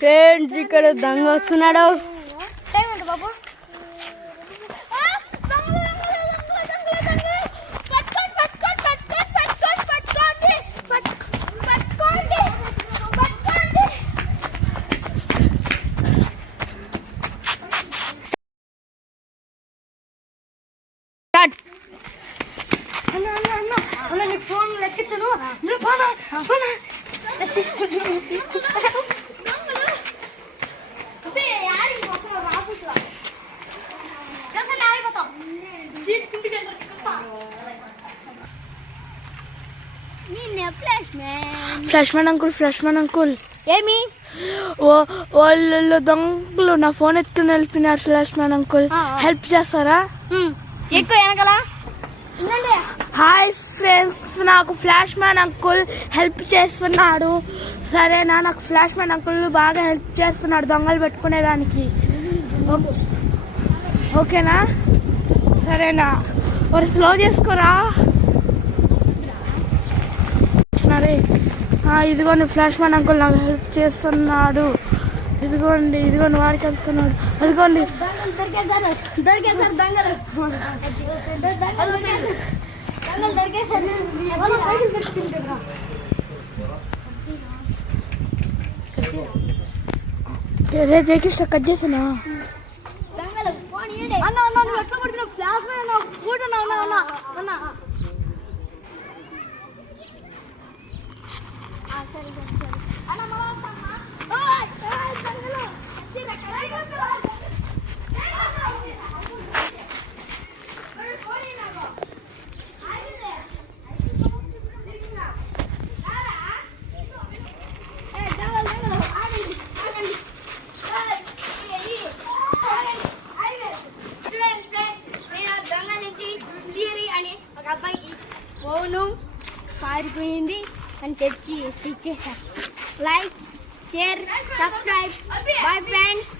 Friends ఇక్కడ దొంగ వస్తున్నాడు. బాబు ఫోన్ లెక్కించను ఫ్లాష్ మ్యాన్ అంకుల్ ఏమి వాళ్ళు దొంగలు నా ఫోన్ ఎత్తుకుని వెళ్ళిపోయినారు. ఫ్లాష్ మ్యాన్ అంకుల్ హెల్ప్ చేస్తారా? ఎక్కువ వెనకాల. హాయ్ ఫ్రెండ్స్, నాకు ఫ్లాష్ మ్యాన్ అంకుల్ హెల్ప్ చేస్తున్నాడు. సరేనా? నాకు ఫ్లాష్ మ్యాన్ అంకుల్ బాగా హెల్ప్ చేస్తున్నాడు దొంగలు పెట్టుకునేదానికి. ఓకేనా? సరేనా? ఒక స్లో చేసుకోరా. ఇదిగోండి ఫ్లాష్ మ్యాన్ అంకుల్ నాకు హెల్ప్ చేస్తున్నాడు. ఇదిగోండి వాడికి వెళ్తున్నాడు. అదిగోండి రే జయకృష్ణ కట్ చేసినా ఫ్లాష్ అబ్బాయికి ఫోను పారిపోయింది అని తెచ్చి ఇచ్చేసాను. Like, share, subscribe. Bye friends.